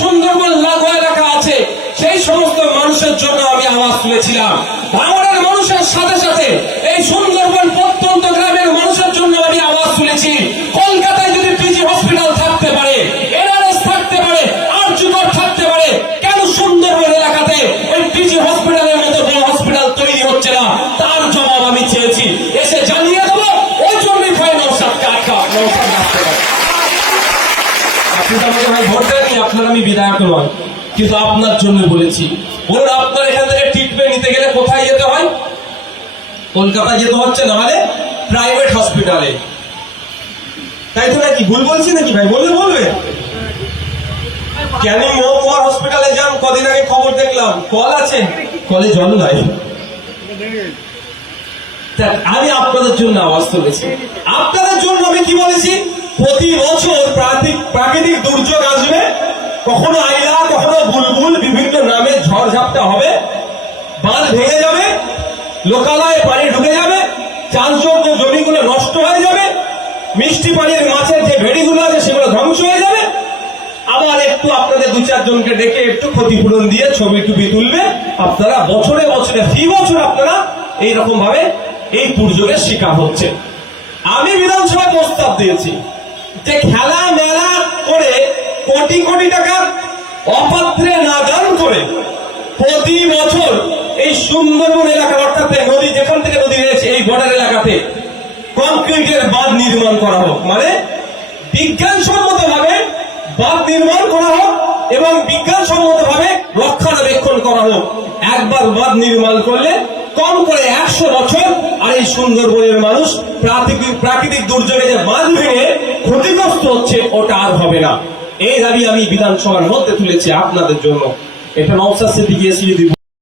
সুন্দরবন লাগোয়া এলাকা আছে সেই সমস্ত মানুষের জন্য আমি আওয়াজ তুলেছিলাম। ভাঙড়ের মানুষের সাথে সাথে এই সুন্দরবন প্রত্যন্ত গ্রামের মানুষের জন্য আমি আওয়াজ তুলেছি। কলকাতায় যদি পিজি হসপিটাল থাকতে পারে, এনআরএস থাকতে পারে, আরজিকর থাকতে পারে, কেন সুন্দরবন এলাকাতে ওই পিজি হসপিটালের মতো বড় হসপিটাল তৈরি হচ্ছে না? তার জবাব আমি চেয়েছি, এসে জানিয়ে দেবো। ওই জন্যই ভাই নওশাদকে নওশাদ রাখতে পারে। আপনি তো আমাকে ভাই ভোট দেননি, আপনার আমি বিধায়ক নয়, কিন্তু আপনার জন্য বলেছি। বলুন, আপনার এখান থেকে ট্রিটমেন্ট নিতে গেলে কোথায় যেতে হয়? কলকাতায় যেতে হচ্ছে, না হলে প্রাইভেট হসপিটালে। তাই তো নাকি? ভুল বলছি নাকি ভাই? বলবে ক্যানিং মহকুমার হসপিটালে যান, কদিন আগে খবর দেখলাম কল আছে, কলে জল নাই। আমি আপনাদের জন্য আওয়াজ তুলেছি। আপনাদের জন্য আমি কি বলেছি? প্রতি বছর প্রাকৃতিক দুর্যোগ আসবে, কখনো আইলা, কখনো বুলবুল, বিভিন্ন নামে ঝড়ঝাপটা হবে, বাঁধ ভেঙে যাবে, লোকালয়ে পানি ঢুকে যাবে, চাষযোগ্য জমিগুলো নষ্ট হয়ে যাবে, মিষ্টি পানির মাছের যে ভেড়িগুলো আছে সেগুলো ধ্বংস হয়ে যাবে। আবার একটু আপনাদের দু চারজনকে ডেকে একটু ক্ষতিপূরণ দিয়ে ছবি টুপি তুলবে। আপনারা বছরে বছরে ফি বছর আপনারা এইরকম ভাবে এই দুর্যোগের শিকার হচ্ছে। আমি বিধানসভায় প্রস্তাব দিয়েছি যে খেলা মেলা করে কোটি কোটি টাকা অপাত্রে না দান করে প্রতি বছর এই সুন্দরবন এলাকা, অর্থাৎ নদী যেখান থেকে নদী রয়েছে এই বর্ডার এলাকাতে কংক্রিটের বাঁধ নির্মাণ করা হোক। মানে বিজ্ঞানসম্মত ভাবে বাঁধ নির্মাণ করা হোক এবং বিজ্ঞানসম্মত ভাবে রক্ষণাবেক্ষণ করা হোক। একবার বাঁধ নির্মাণ করলে কম করে 100 বছর আর এই সুন্দরবনের মানুষ প্রাকৃতিক দুর্যোগে যে বাঁধ ভেঙে ক্ষতিগ্রস্ত হচ্ছে ওটা আর হবে না। এই দাবি আমি বিধানসভার মধ্যে তুলেছি আপনাদের জন্য। এটা নওশাদ সিদ্দিকী এসে যদি